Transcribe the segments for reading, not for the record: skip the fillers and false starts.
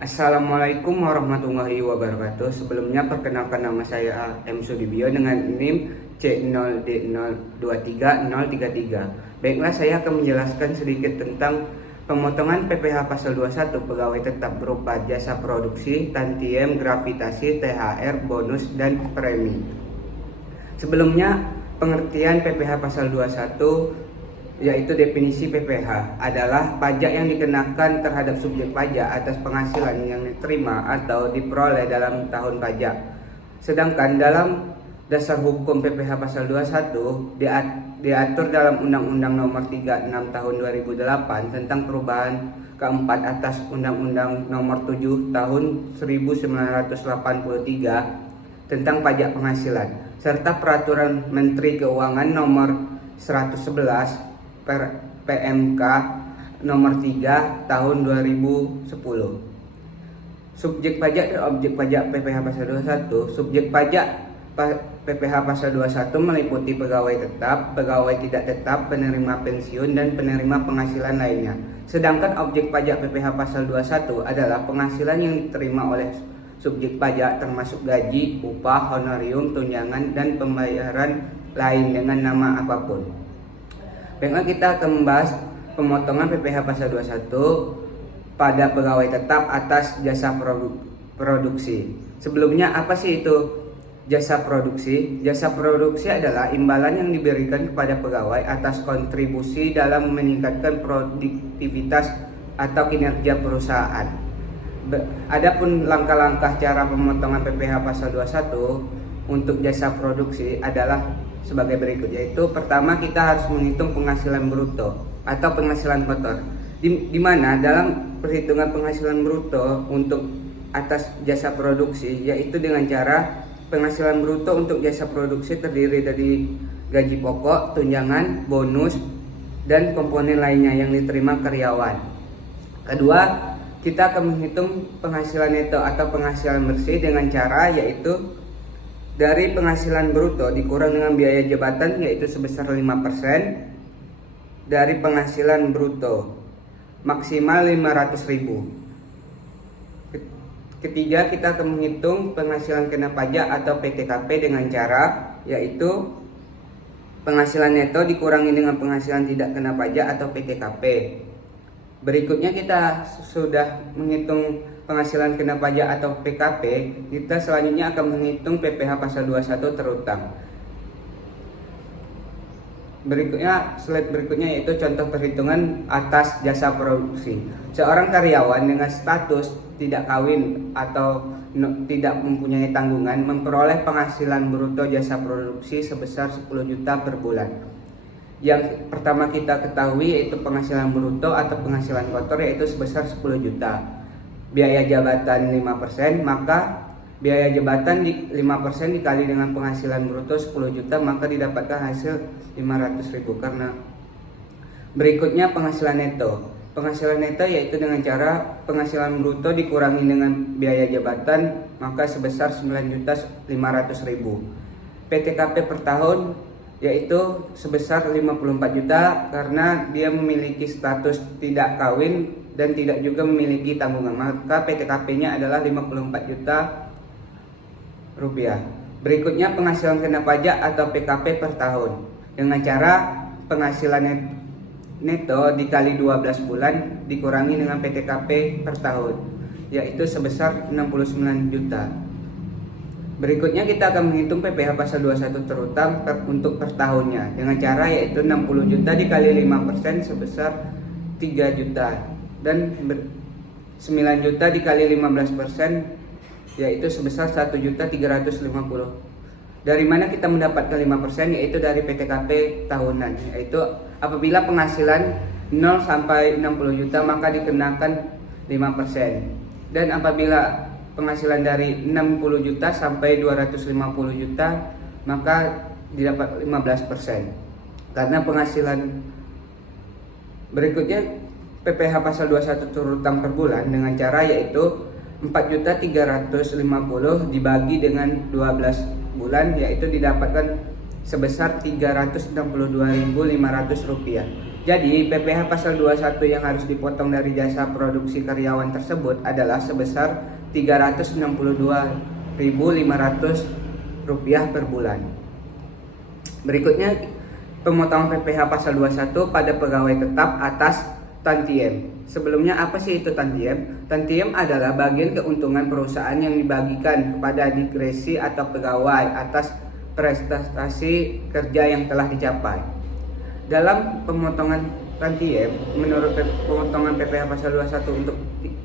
Assalamualaikum warahmatullahi wabarakatuh. Sebelumnya perkenalkan nama saya M. Sudibyo dengan NIM C0D023033. Baiklah, saya akan menjelaskan sedikit tentang pemotongan PPh pasal 21 pegawai tetap berupa jasa produksi, tantiem, gravitasi, THR, bonus, dan premi. Sebelumnya, pengertian PPh pasal 21 yaitu definisi PPh adalah pajak yang dikenakan terhadap subjek pajak atas penghasilan yang diterima atau diperoleh dalam tahun pajak. Sedangkan dalam dasar hukum PPh pasal 21 diatur dalam Undang-Undang Nomor 36 Tahun 2008 tentang perubahan keempat atas Undang-Undang Nomor 7 Tahun 1983 tentang pajak penghasilan, serta Peraturan Menteri Keuangan Nomor 111 PMK nomor 3 tahun 2010. Subjek pajak dan objek pajak PPh pasal 21. Subjek pajak PPh pasal 21 meliputi pegawai tetap, pegawai tidak tetap, penerima pensiun, dan penerima penghasilan lainnya. Sedangkan objek pajak PPh pasal 21 adalah penghasilan yang diterima oleh subjek pajak termasuk gaji, upah, honorium, tunjangan, dan pembayaran lain dengan nama apapun. Baiklah, kita akan membahas pemotongan PPh pasal 21 pada pegawai tetap atas jasa produksi. Sebelumnya, apa sih itu jasa produksi? Jasa produksi adalah imbalan yang diberikan kepada pegawai atas kontribusi dalam meningkatkan produktivitas atau kinerja perusahaan. Adapun langkah-langkah cara pemotongan PPh pasal 21 untuk jasa produksi adalah sebagai berikut, yaitu pertama, kita harus menghitung penghasilan bruto atau penghasilan kotor, di mana dalam perhitungan penghasilan bruto untuk atas jasa produksi, yaitu dengan cara penghasilan bruto untuk jasa produksi terdiri dari gaji pokok, tunjangan, bonus, dan komponen lainnya yang diterima karyawan. Kedua, kita akan menghitung penghasilan neto atau penghasilan bersih dengan cara yaitu dari penghasilan bruto dikurang dengan biaya jabatan, yaitu sebesar 5% dari penghasilan bruto maksimal 500.000. Ketiga, kita akan menghitung penghasilan kena pajak atau PTKP dengan cara yaitu penghasilan neto dikurangi dengan penghasilan tidak kena pajak atau PTKP. Berikutnya, kita sudah menghitung penghasilan kena pajak atau PKP, kita selanjutnya akan menghitung PPh pasal 21 terutang. Slide berikutnya yaitu contoh perhitungan atas jasa produksi. Seorang karyawan dengan status tidak kawin atau tidak mempunyai tanggungan memperoleh penghasilan bruto jasa produksi sebesar 10 juta per bulan. Yang pertama kita ketahui yaitu penghasilan bruto atau penghasilan kotor, yaitu sebesar 10 juta. Biaya jabatan 5%, maka biaya jabatan 5% dikali dengan penghasilan bruto 10 juta, maka didapatkan hasil 500.000. Karena berikutnya penghasilan neto. Penghasilan neto yaitu dengan cara penghasilan bruto dikurangi dengan biaya jabatan, maka sebesar 9.500.000. PTKP per tahun yaitu sebesar 54 juta karena dia memiliki status tidak kawin dan tidak juga memiliki tanggungan, maka PTKP-nya adalah 54 juta rupiah. Berikutnya penghasilan kena pajak atau PKP per tahun dengan cara penghasilan neto dikali 12 bulan dikurangi dengan PTKP per tahun, yaitu sebesar 69 juta. Berikutnya kita akan menghitung PPh pasal 21 terutang untuk per tahunnya dengan cara yaitu 60 juta dikali 5% sebesar 3 juta dan 9 juta dikali 15% yaitu sebesar 1.350. Dari mana kita mendapatkan 5%? Yaitu dari PTKP tahunan, yaitu apabila penghasilan 0 sampai 60 juta maka dikenakan 5%, dan apabila penghasilan dari 60 juta sampai 250 juta maka didapat 15%. Karena penghasilan berikutnya PPh pasal 21 terutang per bulan dengan cara yaitu 4.350 dibagi dengan 12 bulan, yaitu didapatkan sebesar 362.500 rupiah. Jadi PPh pasal 21 yang harus dipotong dari jasa produksi karyawan tersebut adalah sebesar Rp362.500 per bulan. Berikutnya pemotongan PPh pasal 21 pada pegawai tetap atas tantiem. Sebelumnya apa sih itu tantiem? Tantiem adalah bagian keuntungan perusahaan yang dibagikan kepada diskresi atau pegawai atas prestasi kerja yang telah dicapai. Dalam pemotongan tantiem, menurut pemotongan PPh pasal 21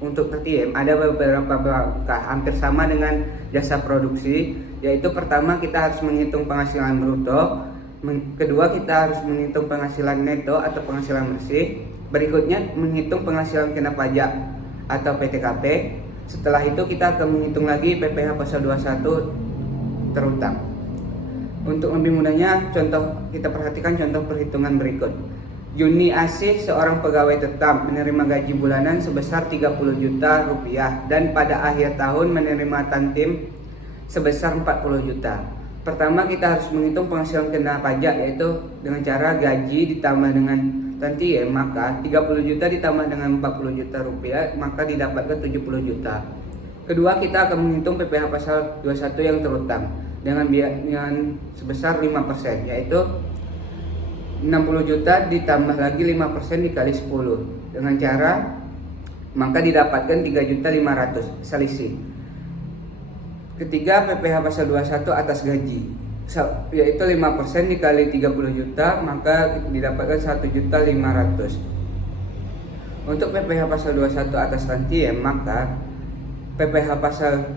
untuk tantiem ada beberapa langkah hampir sama dengan jasa produksi, yaitu pertama kita harus menghitung penghasilan bruto, kedua kita harus menghitung penghasilan neto atau penghasilan bersih, berikutnya menghitung penghasilan kena pajak atau PTKP. Setelah itu kita akan menghitung lagi PPh pasal 21 terutang. Untuk lebih mudahnya, kita perhatikan contoh perhitungan berikut. Yuni Asih, seorang pegawai tetap, menerima gaji bulanan sebesar Rp30 juta dan pada akhir tahun menerima tantiem sebesar Rp40 juta. Pertama kita harus menghitung penghasilan kena pajak, yaitu dengan cara gaji ditambah dengan tantiem, maka 30 juta ditambah dengan 40 juta rupiah, maka didapatkan 70 juta. Kedua, kita akan menghitung PPh pasal 21 yang terutang dengan sebesar 5%, yaitu 60 juta ditambah lagi 5% dikali 10 dengan cara maka didapatkan 3.500.000 selisih. Ketiga, PPh pasal 21 atas gaji, yaitu 5% dikali 30 juta maka didapatkan 1.500.000. Untuk PPh pasal 21 atas tantiem, maka PPh pasal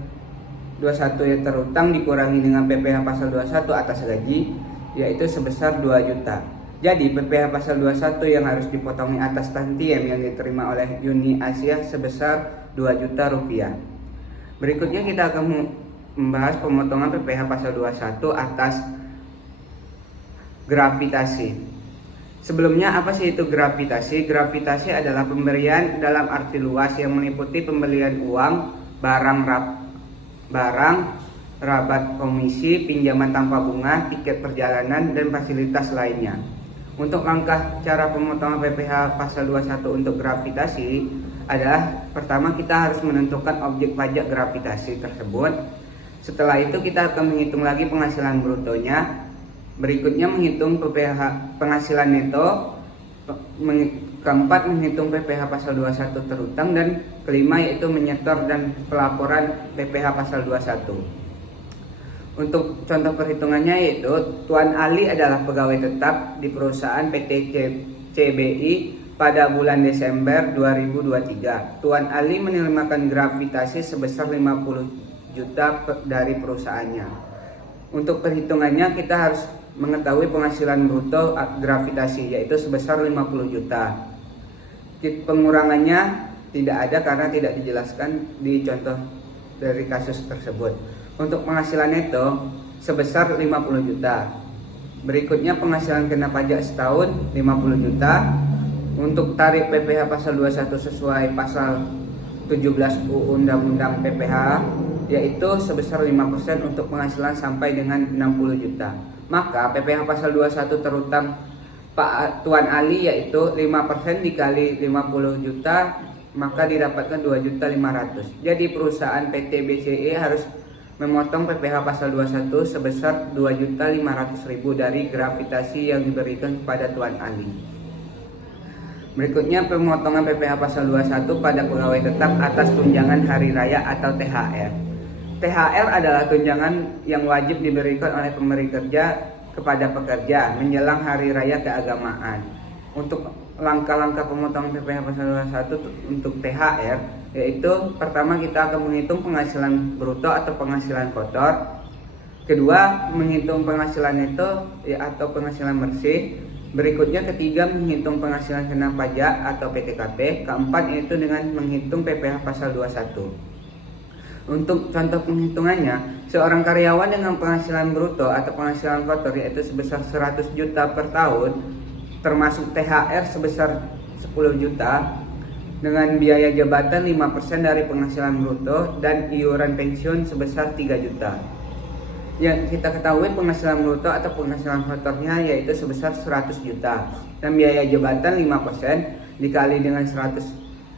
21 yang terutang dikurangi dengan PPh pasal 21 atas gaji, yaitu sebesar 2 juta. Jadi PPh pasal 21 yang harus dipotongi atas tantiem yang diterima oleh Yuni Asia sebesar 2 juta rupiah. Berikutnya kita akan membahas pemotongan PPh pasal 21 atas gravitasi. Sebelumnya apa sih itu gravitasi? Gravitasi adalah pemberian dalam arti luas yang meliputi pembelian uang, barang, rabat komisi, pinjaman tanpa bunga, tiket perjalanan, dan fasilitas lainnya. Untuk langkah cara pemotongan PPh pasal 21 untuk gravitasi adalah pertama kita harus menentukan objek pajak gravitasi tersebut. Setelah itu kita akan menghitung lagi penghasilan brutonya. Berikutnya menghitung PPh penghasilan neto. Keempat, menghitung PPh pasal 21 terutang, dan kelima yaitu menyetor dan pelaporan PPh pasal 21. Untuk contoh perhitungannya yaitu Tuan Ali adalah pegawai tetap di perusahaan PT CBI pada bulan Desember 2023. Tuan Ali menerima gravitasi sebesar 50 juta dari perusahaannya. Untuk perhitungannya kita harus mengetahui penghasilan bruto gravitasi, yaitu sebesar 50 juta. Pengurangannya tidak ada karena tidak dijelaskan di contoh dari kasus tersebut. Untuk penghasilan neto sebesar 50 juta. Berikutnya penghasilan kena pajak setahun 50 juta. Untuk tarif PPh pasal 21 sesuai pasal 17 Undang-Undang PPh, yaitu sebesar 5% untuk penghasilan sampai dengan 60 juta. Maka PPh pasal 21 terutang Pak Tuan Ali yaitu 5% dikali 50 juta maka didapatkan 2.500.000. Jadi perusahaan PT BCE harus memotong PPh pasal 21 sebesar 2.500.000 dari gravitasi yang diberikan kepada Tuan Ali. Berikutnya pemotongan PPh pasal 21 pada pegawai tetap atas tunjangan hari raya atau THR. THR adalah tunjangan yang wajib diberikan oleh pemberi kerja kepada pekerja menjelang hari raya keagamaan. Untuk langkah-langkah pemotongan PPh pasal 21 untuk THR, yaitu pertama kita akan menghitung penghasilan bruto atau penghasilan kotor. Kedua, menghitung penghasilan neto atau penghasilan bersih. Berikutnya ketiga, menghitung penghasilan kena pajak atau PTKP. Keempat yaitu dengan menghitung PPh pasal 21. Untuk contoh penghitungannya, seorang karyawan dengan penghasilan bruto atau penghasilan kotor yaitu sebesar 100 juta per tahun, termasuk THR sebesar 10 juta, dengan biaya jabatan 5% dari penghasilan bruto dan iuran pensiun sebesar 3 juta. Yang kita ketahui penghasilan bruto atau penghasilan faktornya yaitu sebesar 100 juta dan biaya jabatan 5% dikali dengan 100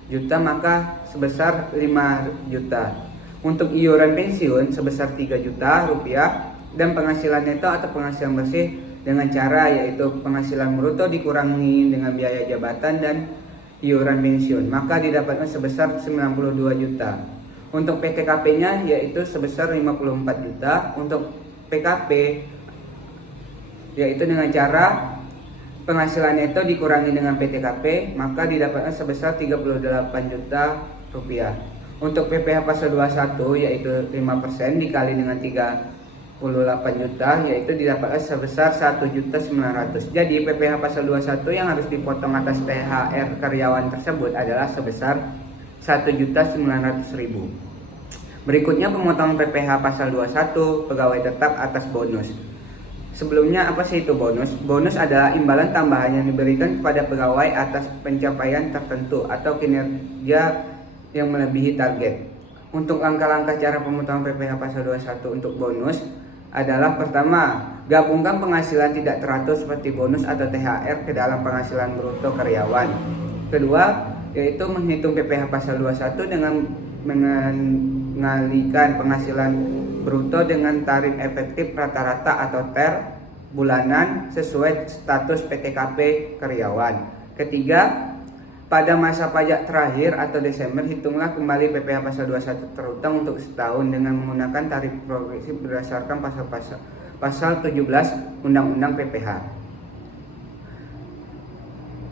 juta maka sebesar 5 juta. Untuk iuran pensiun sebesar 3 juta rupiah dan penghasilan neto atau penghasilan bersih dengan cara yaitu penghasilan bruto dikurangi dengan biaya jabatan dan iuran pensiun maka didapatkan sebesar 92 juta. Untuk PTKP-nya yaitu sebesar 54 juta. Untuk PKP yaitu dengan cara penghasilan neto dikurangi dengan PTKP maka didapatkan sebesar 38 juta rupiah. Untuk PPh pasal 21 yaitu 5% dikali dengan 38 juta yaitu didapatkan sebesar 1.900.000. Jadi PPh pasal 21 yang harus dipotong atas THR karyawan tersebut adalah sebesar 1.900.000. Berikutnya pemotongan PPh pasal 21 pegawai tetap atas bonus. Sebelumnya apa sih itu bonus? Bonus adalah imbalan tambahan yang diberikan kepada pegawai atas pencapaian tertentu atau kinerja yang melebihi target. Untuk langkah-langkah cara pemotongan PPh pasal 21 untuk bonus adalah pertama, gabungkan penghasilan tidak teratur seperti bonus atau THR ke dalam penghasilan bruto karyawan. Kedua, yaitu menghitung PPh pasal 21 dengan mengalihkan penghasilan bruto dengan tarif efektif rata-rata atau TER bulanan sesuai status PTKP karyawan. Ketiga, pada masa pajak terakhir atau Desember, hitunglah kembali PPh pasal 21 terutang untuk setahun dengan menggunakan tarif progresif berdasarkan pasal 17 Undang-Undang PPh.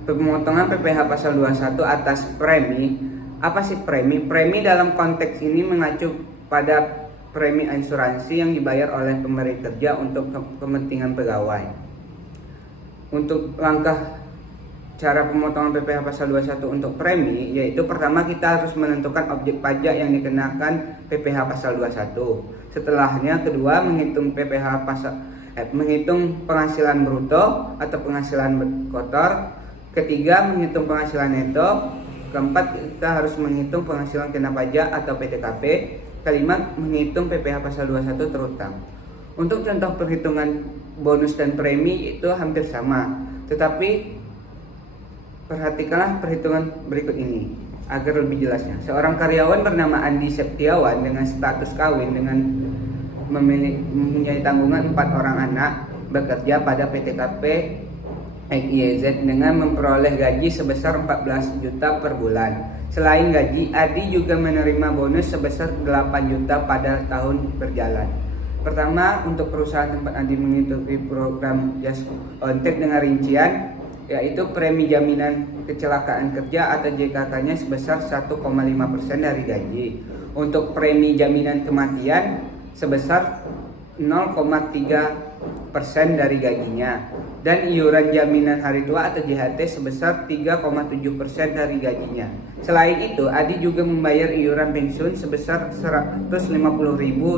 Pemotongan PPh pasal 21 atas premi. Apa sih premi? Premi dalam konteks ini mengacu pada premi asuransi yang dibayar oleh pemberi kerja untuk kepentingan pegawai. Untuk langkah cara pemotongan PPh pasal 21 untuk premi yaitu pertama kita harus menentukan objek pajak yang dikenakan PPh pasal 21. Setelahnya kedua menghitung menghitung penghasilan bruto atau penghasilan kotor. Ketiga menghitung penghasilan neto. Keempat kita harus menghitung penghasilan kena pajak atau PTKP. Kelima menghitung PPh pasal 21 terutang. Untuk contoh perhitungan bonus dan premi itu hampir sama, tetapi perhatikanlah perhitungan berikut ini agar lebih jelasnya. Seorang karyawan bernama Andi Septiawan dengan status kawin dengan mempunyai tanggungan 4 orang anak bekerja pada PTKP XYZ dengan memperoleh gaji sebesar 14 juta per bulan. Selain gaji, Adi juga menerima bonus sebesar 8 juta pada tahun berjalan. Pertama, untuk perusahaan tempat Adi mengikuti program Just Ontek dengan rincian yaitu premi jaminan kecelakaan kerja atau JKK-nya sebesar 1,5% dari gaji. Untuk premi jaminan kematian sebesar 0,3% dari gajinya. Dan iuran jaminan hari tua atau JHT sebesar 3,7% dari gajinya. Selain itu, Adi juga membayar iuran pensiun sebesar 150.000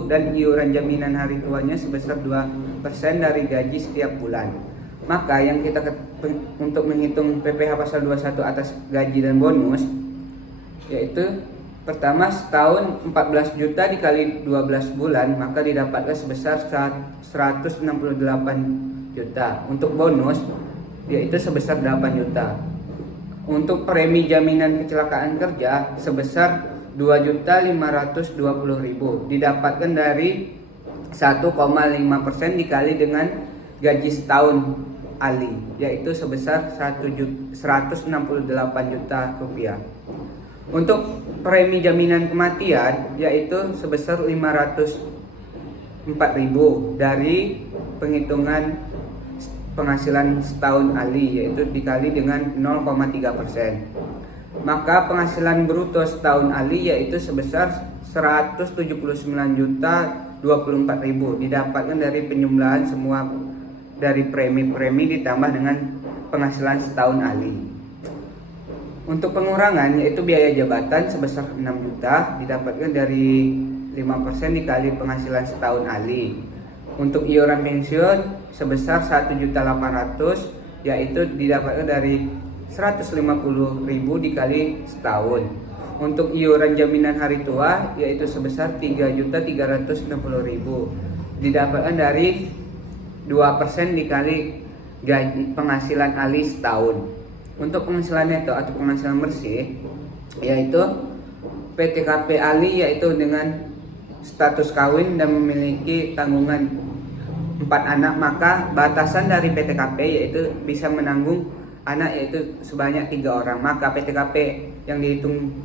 dan iuran jaminan hari tuanya sebesar 2% dari gaji setiap bulan. Maka yang kita untuk menghitung PPh pasal 21 atas gaji dan bonus yaitu pertama setahun 14 juta dikali 12 bulan maka didapatkan sebesar 168 juta. Untuk bonus yaitu sebesar 8 juta. Untuk premi jaminan kecelakaan kerja sebesar 2.520.000 didapatkan dari 1,5% dikali dengan gaji setahun Ali yaitu sebesar 168 juta rupiah. Untuk premi jaminan kematian yaitu sebesar 504.000 dari penghitungan penghasilan setahun Ali yaitu dikali dengan 0,3%. Maka penghasilan bruto setahun Ali yaitu sebesar 179.024.000 didapatkan dari penjumlahan semua dari premi-premi ditambah dengan penghasilan setahun Ali. Untuk pengurangan yaitu biaya jabatan sebesar 6 juta didapatkan dari 5% dikali penghasilan setahun Ali. Untuk iuran pensiun sebesar 1.800.000 yaitu didapatkan dari 150.000 dikali setahun. Untuk iuran jaminan hari tua yaitu sebesar 3.360.000 didapatkan dari 2% dikali gaji penghasilan ahli setahun. Untuk penghasilan neto atau penghasilan bersih, yaitu PTKP ahli yaitu dengan status kawin dan memiliki tanggungan 4 anak, maka batasan dari PTKP yaitu bisa menanggung anak yaitu sebanyak 3 orang. Maka PTKP yang dihitung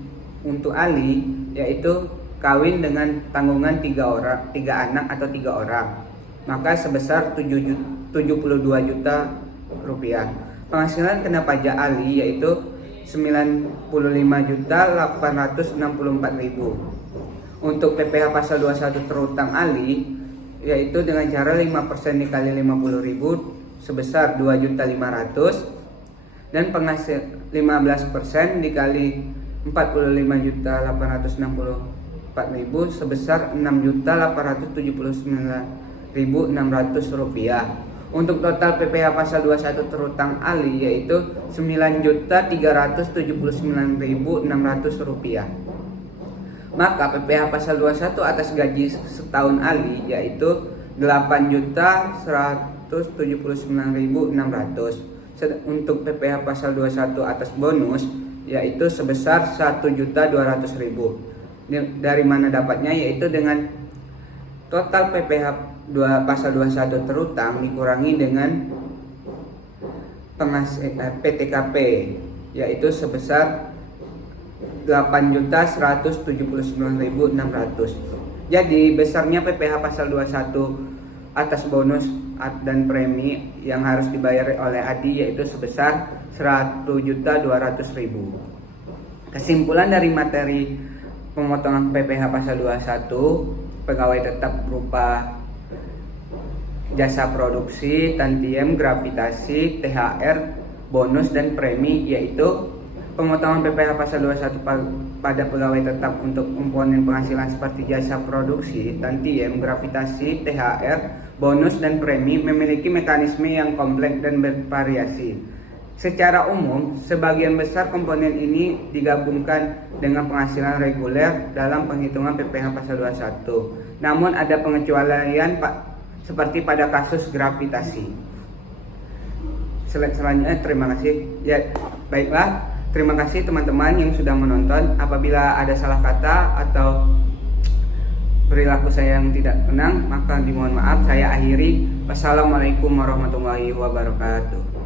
untuk ahli yaitu kawin dengan tanggungan 3 anak atau 3 orang, maka sebesar 72 juta rupiah. Penghasilan kena pajak ahli yaitu 95.864.000. Untuk PPh pasal 21 terutang ahli yaitu dengan cara 5% dikali 50.000 sebesar 2.500.000, dan penghasil 15% dikali 45.864.000 sebesar 6.879.600 rupiah. Untuk total PPh pasal 21 terutang ahli yaitu 9.379.600 rupiah. Maka PPh pasal 21 atas gaji setahun ahli yaitu 8.179.600. Untuk PPh pasal 21 atas bonus yaitu sebesar 1.200.000. Dari mana dapatnya? Yaitu dengan total PPh pasal 21 terutang dikurangi dengan PTKP yaitu sebesar 8.179.600. Jadi besarnya PPh pasal 21 atas bonus dan premi yang harus dibayar oleh Adi yaitu sebesar 100.200.000. Kesimpulan dari materi pemotongan PPh pasal 21, pegawai tetap berupa jasa produksi, tantiem, gravitasi, THR, bonus dan premi, yaitu pemotongan PPh pasal 21 pada pegawai tetap untuk komponen penghasilan seperti jasa produksi, tantiem, gravitasi, THR, bonus dan premi memiliki mekanisme yang kompleks dan bervariasi. Secara umum, sebagian besar komponen ini digabungkan dengan penghasilan reguler dalam penghitungan PPh pasal 21. Namun ada pengecualian seperti pada kasus gravitasi. Selanjutnya terima kasih. Ya, baiklah. Terima kasih teman-teman yang sudah menonton. Apabila ada salah kata atau perilaku saya yang tidak tenang, maka dimohon maaf. Saya akhiri. Wassalamualaikum warahmatullahi wabarakatuh.